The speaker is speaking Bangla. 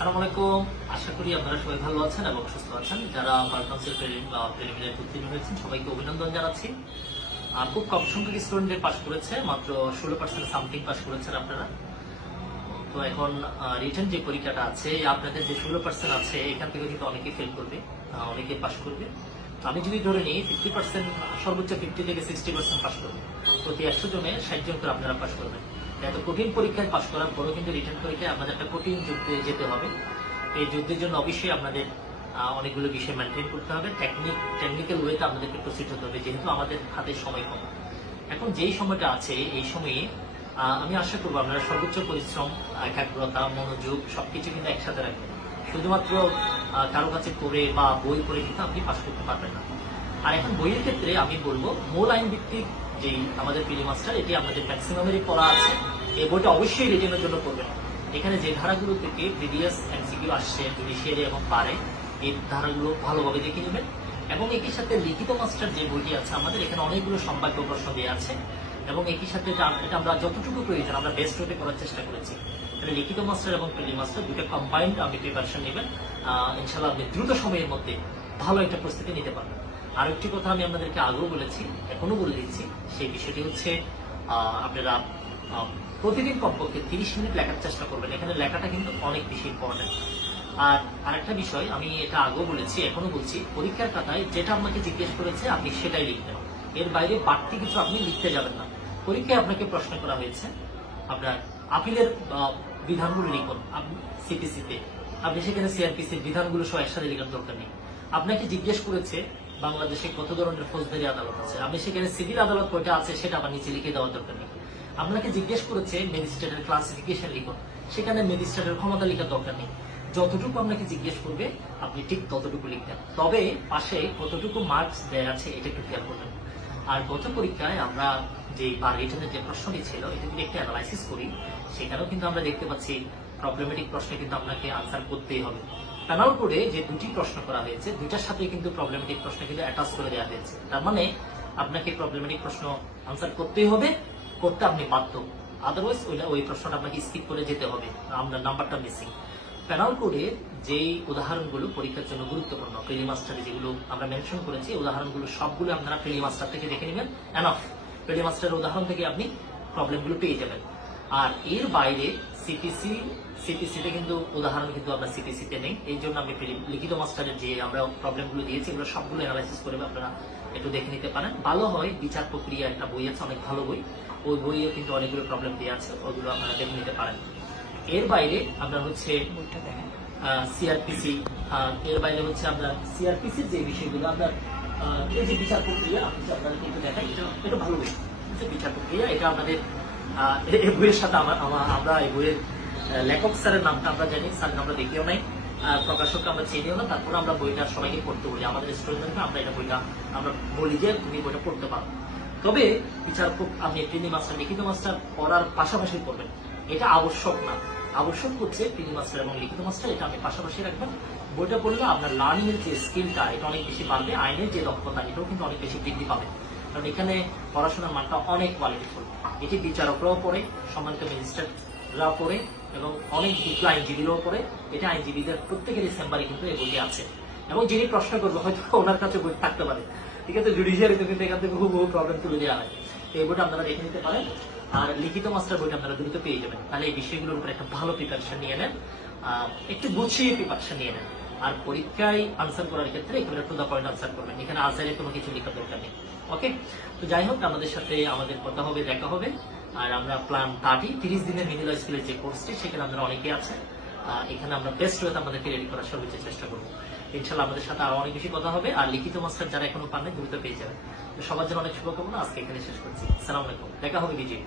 আসসালামু আলাইকুম। আশা করি আপনারা সবাই ভালো আছেন এবং সুস্থ আছেন। যারা কাউন্সিল প্রিলিমিনারি উত্তীর্ণ হয়েছেন সবাইকে অভিনন্দন জানাচ্ছি। খুব কম সংখ্যক স্টুডেন্টের পাস করেছে, মাত্র 16% সামথিং পাস করেছেন আপনারা। তো এখন রিটেন যে পরীক্ষাটা আছে, আপনাদের যে 16% আছে এখান থেকে কিন্তু অনেকেই ফেল করবে, অনেকে পাস করবে। তো আমি যদি ধরে নিই 50%, সর্বোচ্চ 50 থেকে 60% পাস করবে। প্রতি 100 জনে 60 জন করে আপনারা পাস করবেন। এত কঠিন পরীক্ষায় পাস করার পরেও কিন্তু রিটেন পরীক্ষায় আপনাদের একটা কঠিন যুদ্ধে যেতে হবে। এই যুদ্ধের জন্য অবশ্যই আপনাদের অনেকগুলো বিষয় মেনটেন করতে হবে। টেকনিক্যাল ওয়েতে আপনাদেরকে প্রসিড হতে হবে, যেহেতু আমাদের হাতে সময় কম। এখন যেই সময়টা আছে এই সময়ে আমি আশা করবো আপনারা সর্বোচ্চ পরিশ্রম, একাগ্রতা, মনোযোগ সবকিছু কিন্তু একসাথে রাখবেন। শুধুমাত্র কারো কাছে পড়ে বা বই পড়ে কিন্তু আপনি পাস করতে পারবেন না। আর এখন বইয়ের ক্ষেত্রে আমি বলবো মূল আইন ভিত্তিক যেই আমাদের পিডি মাস্টার, এটি আপনাদের ম্যাক্সিমামেরই পড়া আছে। এই বইটা অবশ্যই রিটেনের জন্য পড়বেন। এখানে যে ধারাগুলো থেকে প্রিভিয়াস এমসিকিউ আসছে জুডিশিয়ারি এবং পারে, এই ধারাগুলো ভালোভাবে দেখে নেবেন। এবং একই সাথে লিখিত মাস্টার যে বইটি আছে আমাদের, এখানে অনেকগুলো সম্ভাব্য প্রশ্ন দেওয়া আছে এবং একই সাথে এটা আমরা যতটুকু প্রয়োজন আমরা বেস্ট ওয়েতে করার চেষ্টা করেছি। তাহলে লিখিত মাস্টার এবং প্রিলি মাস্টার দুটো কম্বাইন্ড আপনি প্রিপারেশন নেবেন। ইনশাআল্লাহ আপনি দ্রুত সময়ের মধ্যে ভালো একটা প্রস্তুতি নিতে পারবেন। আর একটি কথা আমি আপনাদেরকে আগেও বলেছি, এখনো বলে দিচ্ছি, সেই বিষয়টি হচ্ছে আপনারা প্রতিদিন কমপক্ষে 30 মিনিট লেখার চেষ্টা করবেন। এখানে লেখাটা কিন্তু অনেক বেশি ইম্পর্টেন্ট। আর আরেকটা বিষয় আমি এটা আগেও বলেছি, এখনো বলছি, পরীক্ষার খাতায় যেটা আপনাকে জিজ্ঞেস করেছে আপনি সেটাই লিখবেন। এর বাইরে বাড়তি কিছু আপনি লিখতে যাবেন না। পরীক্ষায় আপনাকে প্রশ্ন করা হয়েছে আপনার আপিলের বিধানগুলো লিখুন সিপিসিতে, আপনি সেখানে সিআরপিসির বিধানগুলো সহ একসাথে লেখার দরকার নেই। আপনাকে জিজ্ঞেস করেছে বাংলাদেশে কত ধরনের ফৌজদারি আদালত আছে, আপনি সেখানে সিভিল আদালত কয়টা আছে সেটা আবার নিচে লিখে দেওয়ার দরকার নেই। আপনাকে জিজ্ঞেস করেছে ম্যাজিস্ট্রেটের ক্লাসিফিকেশন লিখুন, সেখানে ম্যাজিস্ট্রেটের ক্ষমতা লেখার দরকার নেই। যতটুকু আপনাকে জিজ্ঞেস করবে আপনি ঠিক ততটুকু লিখবেন। তবে পাশে কতটুকু মার্কস দেয়া আছে এটা একটু খেয়াল করবেন। আর গত পরীক্ষায় আমরা যে বার রিটেনের যে প্রশ্নটি ছিল এটা যদি একটু অ্যানালাইসিস করি, সেখানেও কিন্তু আমরা দেখতে পাচ্ছি প্রবলেমেটিক প্রশ্নে কিন্তু আপনাকে আনসার করতেই হবে। প্যানেল করে যে দুটি প্রশ্ন করা হয়েছে, দুইটার সাথে কিন্তু প্রবলেমেটিক প্রশ্ন কিন্তু অ্যাটাচ করে দেওয়া হয়েছে। তার মানে আপনাকে প্রবলেমেটিক প্রশ্ন আনসার করতেই হবে, করতে আপনি বাধ্য। আদারওয়াইজ ওই প্রশ্নটা আপনাকে স্কিপ করে যেতে হবে, আপনার নাম্বারটা মিসিং। প্যানেল করে যেই উদাহরণগুলো পরীক্ষার জন্য গুরুত্বপূর্ণ প্রিলি মাস্টারে যেগুলো আমরা মেনশন করেছি, উদাহরণগুলো সবগুলো আপনারা প্রিলি মাস্টার থেকে দেখে নেবেন। এনাফ, প্রিলি মাস্টারের উদাহরণ থেকে আপনি প্রবলেমগুলো পেয়ে যাবেন। আর এর বাইরে সিপিসিতে কিন্তু উদাহরণ কিন্তু আমরা সিপিসিতে নেই, এই জন্য আমি লিখিত মাস্টারের যে আমরা প্রবলেমগুলো দিয়েছি এগুলো সবগুলো অ্যানালাইসিস করে আপনারা একটু দেখে নিতে পারেন। ভালো হয় বিচার প্রক্রিয়া একটা বই আছে, অনেক ভালো বই, ওই বইয়েও কিন্তু অনেকগুলো প্রবলেম দেওয়া আছে, ওইগুলো আপনারা দেখে নিতে পারেন। এর বাইরে আপনার হচ্ছে সিআরপিসি, এর বাইরে হচ্ছে আপনার সিআরপিসির যে বিষয়গুলো আপনার এই যে বিচার প্রক্রিয়া আপনারা কিন্তু দেখাই, এটা ভালো বই, বিচার প্রক্রিয়া। এটা আমাদের এই বইয়ের সাথে আমরা এই বইয়ের লেখক স্যারের নামটা আমরা জানি, স্যার আমরা দেখিও নাই, প্রকাশককে আমরা চিনিও না, তারপরে আমরা বইটা সবাইকে পড়তে বলি, আমাদের স্টুডেন্টকে আমরা এটা বইটা আমরা বলি যে তুমি বইটা পড়তে পারো। তবে বিচার আপনি প্রিলি মাস্টার লিখিত মাস্টার পড়ার পাশাপাশি পড়বেন, এটা আবশ্যক না। আবশ্যক হচ্ছে প্রিলি মাস্টার এবং লিখিত মাস্টার, এটা আপনি পাশাপাশি রাখবেন। বইটা পড়লে আপনার লার্নিং এর যে স্কিলটা এটা অনেক বেশি বাড়বে, আইনের যে দক্ষতা এটাও কিন্তু অনেক বেশি বৃদ্ধি পাবে। কারণ এখানে পড়াশোনার মানটা অনেক কোয়ালিটিফুল। এটি বিচারকরাও পড়ে, সম্মানিত ম্যাজিস্ট্রেটরাও পড়ে এবং অনেক বিজ্ঞ আইনজীবীরাও পড়ে। এটা আইনজীবীদের প্রত্যেকেরই চেম্বারে কিন্তু এই বইটি আছে এবং যিনি প্রশ্ন করবে হয়তো ওনার কাছে বই থাকতে পারে। ঠিক আছে, জুডিশিয়ারিতে কিন্তু এখান থেকে বহু প্রবলেম তুলে দেওয়া হয়। এই বইটা আপনারা দেখে নিতে পারেন। আর লিখিত মাস্টার বইটা আপনারা দ্রুত পেয়ে যাবেন। তাহলে এই বিষয়গুলোর উপর একটা ভালো প্রিপারেশন নিয়ে নেন, একটু গুছিয়ে প্রিপারেশন নিয়ে নেন। আর পরীক্ষায় আনসার করার ক্ষেত্রে এগুলো টু দ্য পয়েন্ট আনসার করবেন, এখানে আনসারে কোনো কিছু লেখার দরকার নেই। ওকে, তো যাই হোক, আমাদের সাথে আমাদের কথা হবে, দেখা হবে। আর আমরা প্ল্যান 30 দিনের মিডিল স্কুলের যে কোর্সটি, সেখানে আমরা অনেকে আছে, এখানে আমরা বেস্ট ওয়েতে আমাদেরকে রেডি করার সর্বোচ্চ চেষ্টা করবো। ইনশাল্লাহ আমাদের সাথে আরো অনেক বেশি কথা হবে। আর লিখিত মাস্টার যারা এখনো পান নাই দ্রুত পেয়ে যাবেন। তো সবার জন্য অনেক শুভকামনা, আজকে এখানে শেষ করছি। আসসালামু আলাইকুম, দেখা হবে বিজয়।